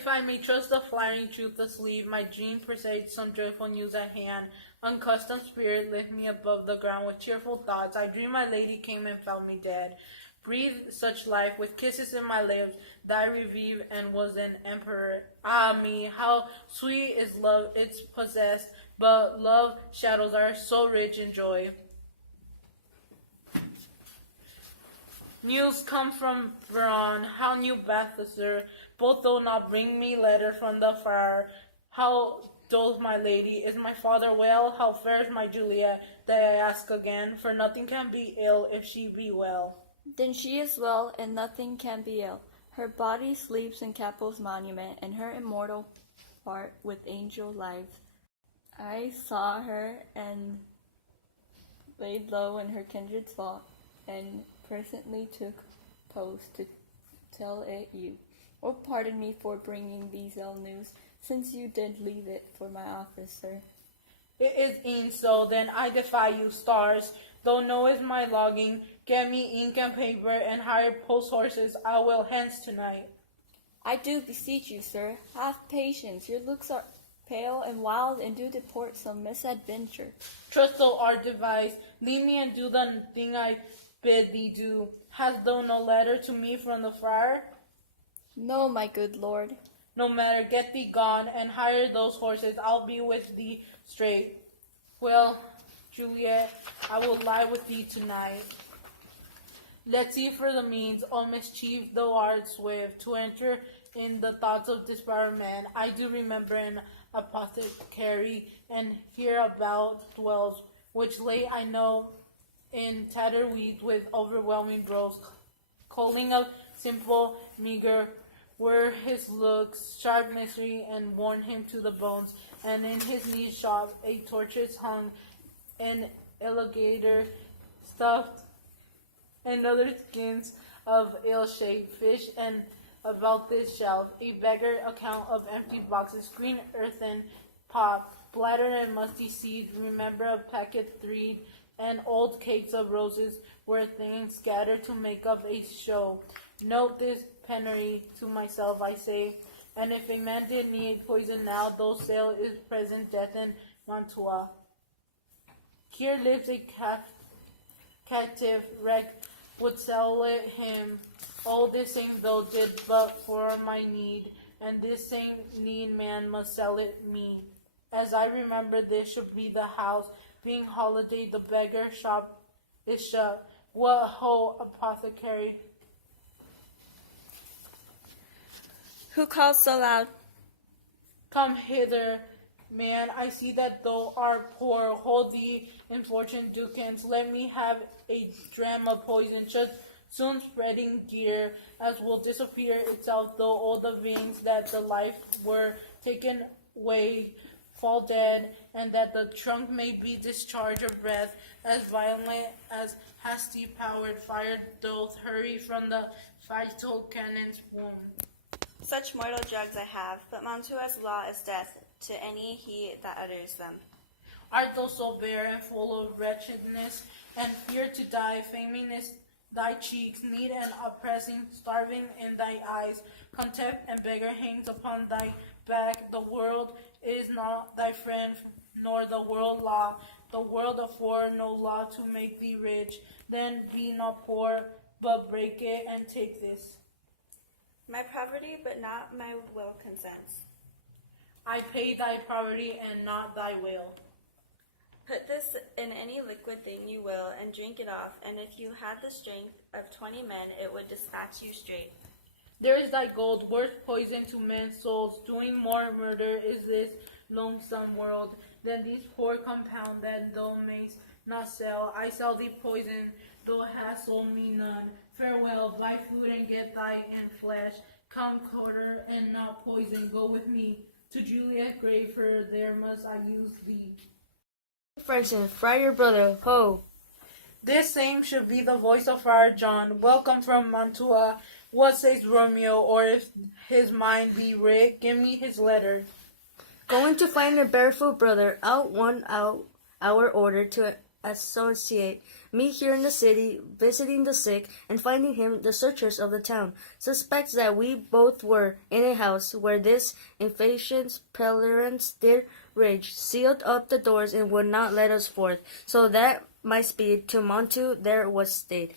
If I may trust the flattering truth asleep, my dream presages some joyful news at hand. Unaccustomed spirit lift me above the ground with cheerful thoughts. I dream my lady came and found me dead. Breathed such life with kisses in my lips, that I revived and was an emperor. Ah me, how sweet is love, it's possessed, but love shadows are so rich in joy. News come from Veron, how new Balthasar, both though not bring me letter from the friar. How doth my lady? Is my father well? How fares my Juliet? That I ask again, for nothing can be ill if she be well. Then she is well, and nothing can be ill. Her body sleeps in Capel's monument, and her immortal part with angel lives. I saw her and laid low in her kindred's vault, and presently took post to tell it you. Oh, pardon me for bringing these ill news, since you did leave it for my officer. It is e'en so, then I defy you, stars. Though no is my longing, get me ink and paper, and hire post horses. I will hence tonight. I do beseech you, sir, have patience. Your looks are pale and wild, and do deport some misadventure. Trust thou art devised. Leave me and do the thing I bid thee do. Hast thou no letter to me from the friar? No, my good lord. No matter, get thee gone, and hire those horses. I'll be with thee straight. Well, Juliet, I will lie with thee tonight. Let's see for the means, O mischief, thou art swift, to enter in the thoughts of desperate man. I do remember an apothecary, and hereabout dwells, which late I know in tattered weeds with overwhelming droves, calling of simple meager, were his looks, sharp mystery, and worn him to the bones, and in his niche shop a tortoise hung, an alligator stuffed, and other skins of ill-shaped fish, and about this shelf a beggar account of empty boxes, green earthen pot, bladder and musty seeds, remember a packet threed, and old cakes of roses were things scattered to make up a show. Note this penury to myself, I say, and if a man did need poison now, though sale is present death in Mantua. Here lives a captive wreck, would sell it him. All this same though did but for my need, and this same need man must sell it me. As I remember, this should be the house, being holiday, the beggar shop is shut. What ho, apothecary? Who calls so loud? Come hither, man. I see that thou art poor. Hold thee in fortune ducats. Let me have a dram of poison, just soon spreading dear, as will disappear itself, though all the veins that the life were taken away fall dead, and that the trunk may be discharged of breath, as violent as hasty powered fire doth hurry from the fatal cannon's womb. Such mortal drugs I have, but Mantua's law is death to any he that utters them. Art thou so bare and full of wretchedness, and fear to die, faming is thy cheeks, need and oppressing, starving in thy eyes, contempt and beggar hangs upon thy back. The world is not thy friend, nor the world law. The world afford no law to make thee rich. Then be not poor, but break it and take this. My poverty, but not my will consents. I pay thy poverty and not thy will. Put this in any liquid thing you will, and drink it off, and if you had the strength of 20 men, it would dispatch you straight. There is thy gold, worth poison to men's souls. Doing more murder is this lonesome world than these poor compound that thou mayst not sell. I sell thee poison, thou hast sold me none. Farewell, buy food and get thy in flesh. Come, quarter and not poison, go with me to Juliet grave, for there must I use thee. Friendship, friar brother, ho! This same should be the voice of Friar John. Welcome from Mantua. What says Romeo, or if his mind be writ, give me his letter. Going to find a barefoot brother, out one hour order to associate me here in the city, visiting the sick, and finding him the searchers of the town, suspects that we both were in a house where this infectious pestilence did rage, sealed up the doors, and would not let us forth, so that my speed to Montu there was stayed.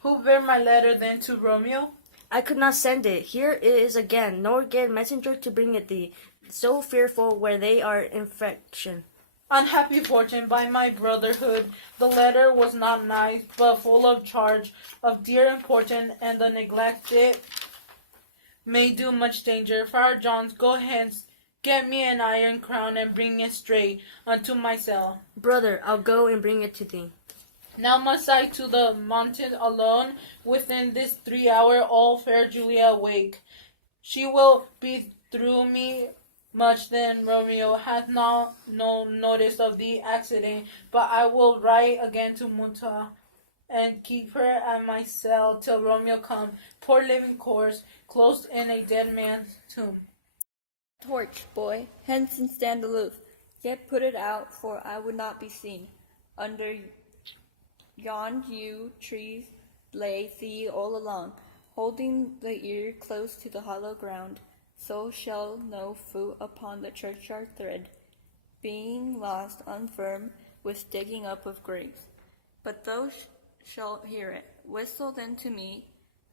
Who bear my letter then to Romeo? I could not send it. Here it is again, nor get messenger to bring it thee. So fearful where they are infection. Unhappy fortune, by my brotherhood, the letter was not nice, but full of charge, of dear importance, and the neglect it may do much danger. Friar Johns, go hence, get me an iron crown, and bring it straight unto my cell. Brother, I'll go and bring it to thee. Now must I to the mountain alone, within this 3 hour all fair Julia awake. She will be through me much then Romeo hath not no notice of the accident, but I will write again to Muta, and keep her at my cell till Romeo come, poor living corpse, closed in a dead man's tomb. Torch, boy, hence and stand aloof, yet put it out, for I would not be seen. Under yon yew trees lay thee all along, holding the ear close to the hollow ground, so shall no foot upon the churchyard tread, being lost unfirm with digging up of graves. But thou shalt hear it. Whistle then to me,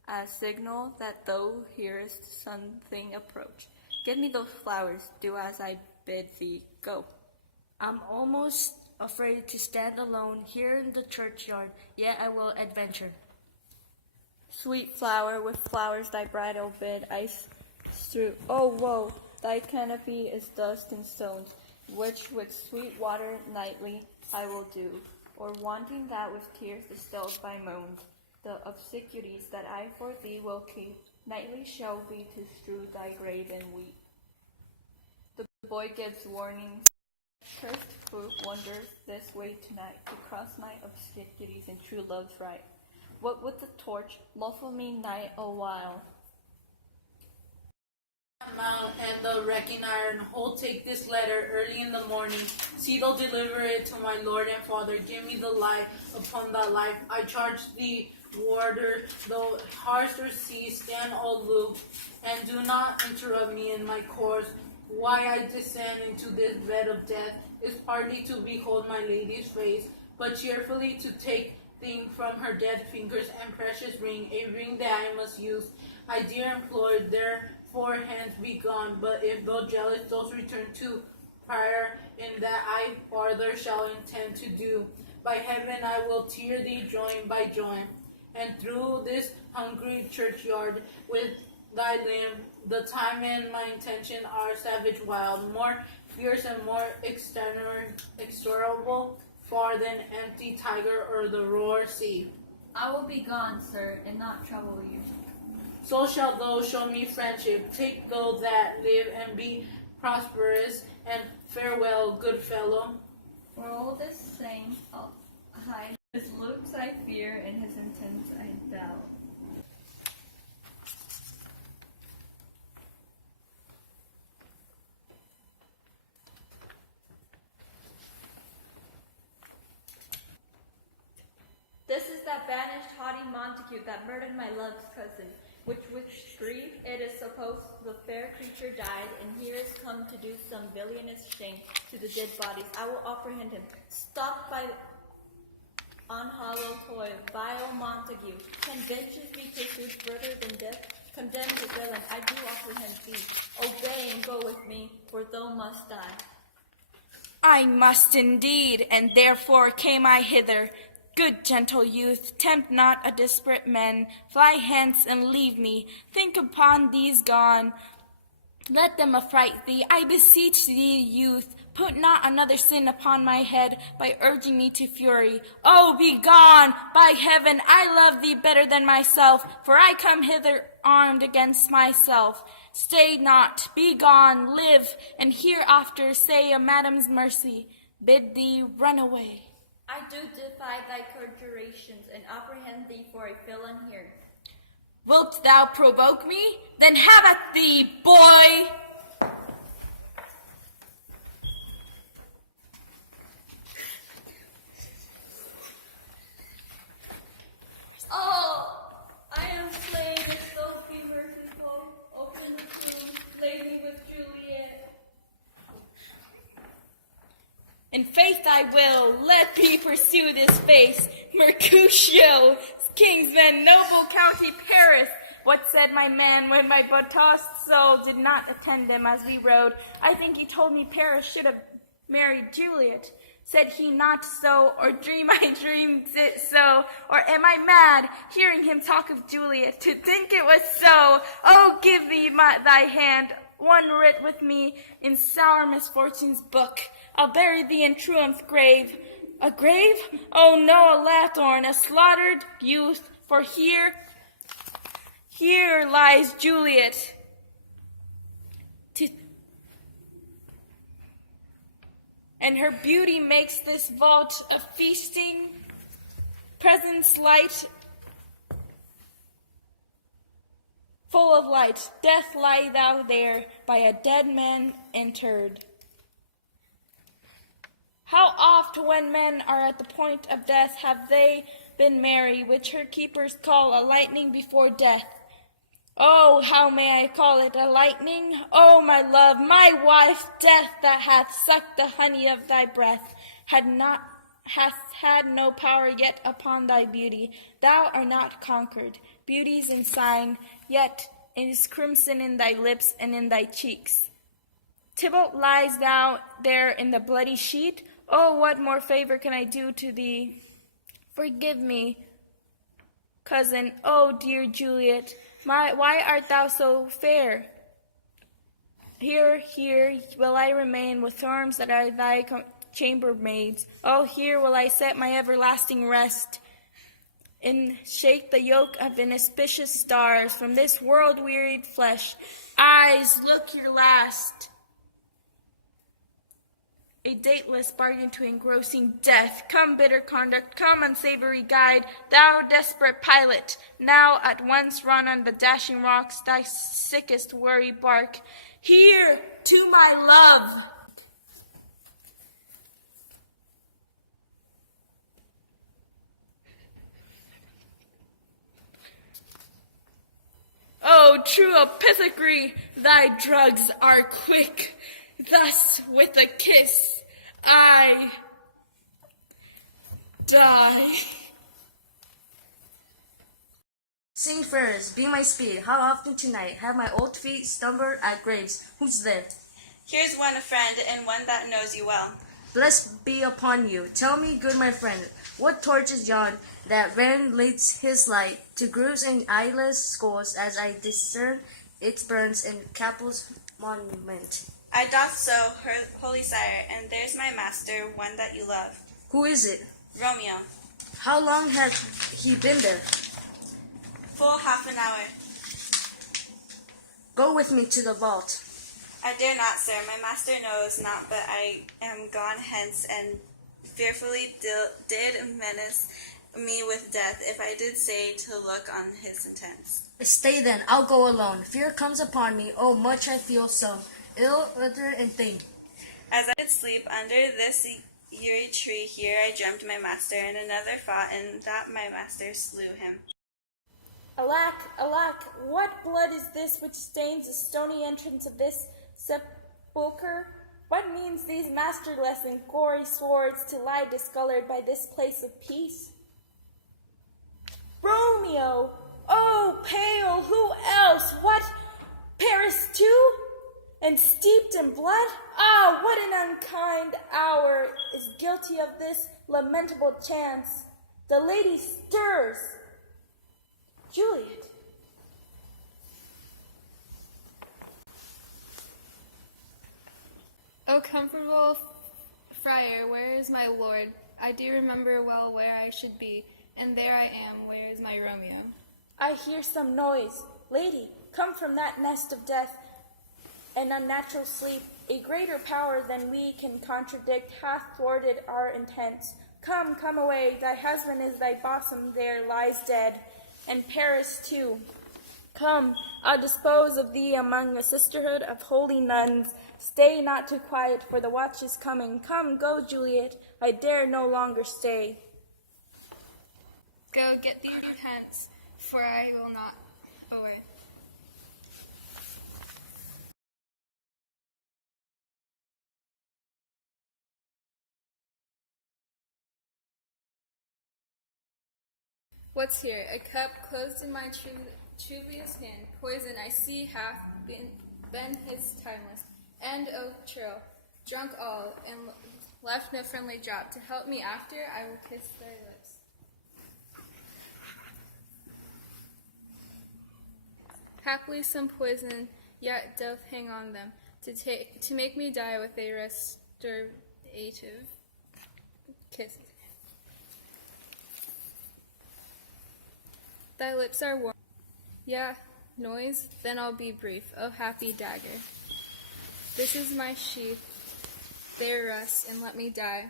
as signal that thou hearest something approach. Give me those flowers, do as I bid thee, go. I'm almost afraid to stand alone here in the churchyard, yet I will adventure. Sweet flower, with flowers thy bridal bid I strew. Oh, woe! Thy canopy is dust and stones, which with sweet water nightly I will do, or wanting that with tears distilled by moans. The obsequies that I for thee will keep, nightly shall be to strew thy grave and weep. The boy gives warning. Cursed foot wanders this way tonight, to cross my obsequies and true love's right. What would the torch muffle me night a while? Mount and the wrecking iron, hold take this letter early in the morning. See thou deliver it to my lord and father. Give me the light upon thy life. I charge thee, warder, though harsh or sea, stand aloof, and do not interrupt me in my course. Why I descend into this bed of death is partly to behold my lady's face, but cheerfully to take thing from her dead fingers and precious ring, a ring that I must use. I dear implore, therefore hence be gone, but if thou jealous dost return to prior, in that I farther shall intend to do. By heaven I will tear thee joint by joint, and through this hungry churchyard with thy limb, the time and my intention are savage wild, more fierce and more exorable, far than empty tiger or the roar sea. I will be gone, sir, and not trouble you. So shalt thou show me friendship. Take thou that live and be prosperous, and farewell, good fellow. For all this same, I'll hide his looks I fear, and his intents I doubt. This is that banished haughty Montague that murdered my love's cousin, with which grief it is supposed the fair creature died, and here is come to do some villainous shame to the dead bodies. I will apprehend him. Stalked by unhollow toil, vile Montague, can vengeance be pursued further than death? Condemn the villain, I do apprehend thee. Obey and go with me, for thou must die. I must indeed, and therefore came I hither. Good gentle youth, tempt not a desperate man. Fly hence and leave me. Think upon these gone. Let them affright thee. I beseech thee, youth. Put not another sin upon my head by urging me to fury. Oh, be gone! By heaven, I love thee better than myself, for I come hither armed against myself. Stay not, be gone, live, and hereafter say a madam's mercy. Bid thee run away. I do defy thy conjurations, and apprehend thee for a villain here. Wilt thou provoke me? Then have at thee, boy! thy will, let me pursue this face. Mercutio, kingsman, noble county Paris. What said my man when my tossed soul did not attend him as we rode? I think he told me Paris should have married Juliet. Said he not so, or dream I dreamed it so, or am I mad, hearing him talk of Juliet, to think it was so? Oh, give me thy hand, one writ with me in sour misfortune's book. I'll bury thee in truant's grave. A grave? Oh no, a lathorn, a slaughtered youth, for here lies Juliet. And her beauty makes this vault a feasting, presence light, full of light. Death lie thou there, by a dead man interred. How oft, when men are at the point of death, have they been merry, which her keepers call a lightning before death. Oh, how may I call it a lightning? Oh, my love, my wife, death that hath sucked the honey of thy breath, hath had no power yet upon thy beauty. Thou art not conquered. Beauty's in sign, yet is crimson in thy lips and in thy cheeks. Tybalt lies thou there in the bloody sheet. Oh, what more favor can I do to thee? Forgive me, cousin. Oh, dear Juliet, why art thou so fair? Here will I remain with arms that are thy chambermaids. Oh, here will I set my everlasting rest, and shake the yoke of inauspicious stars from this world-wearied flesh. Eyes, look your last. A dateless bargain to engrossing death. Come, bitter conduct, come, unsavory guide, thou desperate pilot, now at once run on the dashing rocks, thy sickest worry bark. Here, to my love. Oh, true apothecary, thy drugs are quick. Thus, with a kiss, I die. Sing first, be my speed. How often tonight have my old feet stumbled at graves? Who's there? Here's one, a friend, and one that knows you well. Blessed be upon you. Tell me, good my friend, what torch is yon that ran leads his light to grooves and eyeless skulls as I discern its burns in Capel's monument? I doth so, her holy sire, and there's my master, one that you love. Who is it? Romeo. How long has he been there? Full half an hour. Go with me to the vault. I dare not, sir. My master knows not, but I am gone hence, and fearfully did menace me with death, if I did say to look on his intents. Stay then, I'll go alone. Fear comes upon me, oh much I feel so. Ill, utter, and thing. As I did sleep under this eerie tree, here I dreamt my master, and another thought, and that my master slew him. Alack, alack, what blood is this which stains the stony entrance of this sepulchre? What means these masterless and gory swords to lie discolored by this place of peace? Romeo! Oh, pale, who else? What, Paris too? And steeped in blood? Ah, what an unkind hour is guilty of this lamentable chance. The lady stirs. Juliet. O comfortable friar, where is my lord? I do remember well where I should be, and there I am, where is my Romeo? I hear some noise. Lady, come from that nest of death and unnatural sleep. A greater power than we can contradict hath thwarted our intents. Come, come away. Thy husband is thy bosom, there lies dead, and Paris too. Come, I'll dispose of thee among a sisterhood of holy nuns. Stay not too quiet, for the watch is coming. Come, go, Juliet. I dare no longer stay. Go, get thee hence, for I will not away. What's here? A cup closed in my Julia's hand. Poison I see hath been his timeless. And oh, churl, drunk all, and left no friendly drop. To help me after, I will kiss thy lips. Haply some poison yet doth hang on them, to make me die with a restorative kiss. Thy lips are warm. Yeah, noise, then I'll be brief. Oh, happy dagger. This is my sheath. There rest, and let me die.